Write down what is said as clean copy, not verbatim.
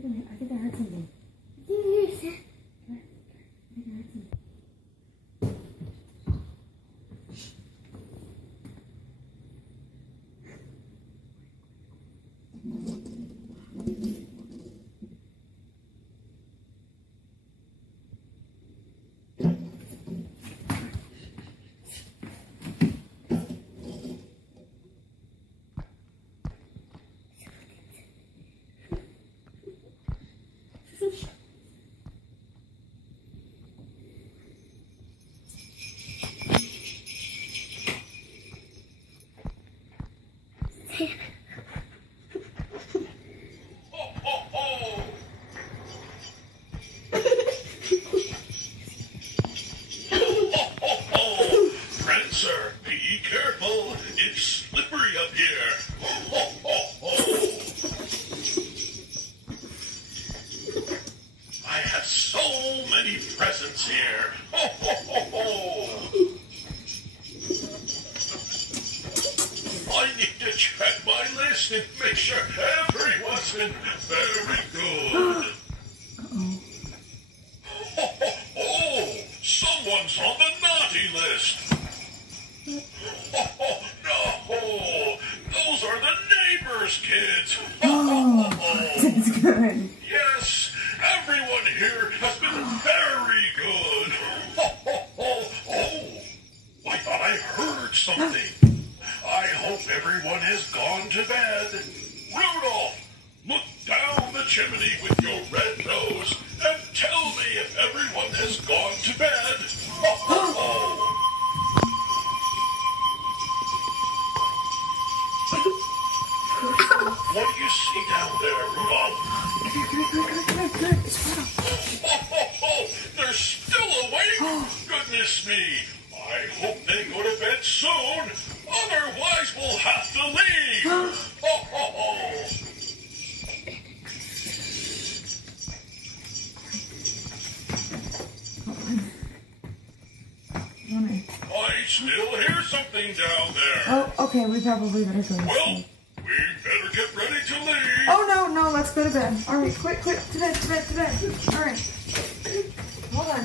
think I heard something. I think you said. Come here. I think I heard something. Prancer, be careful. It's slippery up here. I have so many presents here. I need to check my list and make sure everyone's been very good. Someone's on the naughty list. No, those are the neighbors' kids. That's good. Yes, everyone here has been very good. I thought I heard something. I hope everyone has gone to bed. Rudolph, look down the chimney with your red nose and tell me if everyone has gone to bed. What do you see down there, Rudolph? They're still awake? Goodness me. I hope they go to bed soon. Otherwise, we'll have to leave. I still hear something down there. Oh, okay, we probably better go. Well, we better get ready to leave. Oh, no, let's go to bed. All right, quick, to bed. All right. Hold on.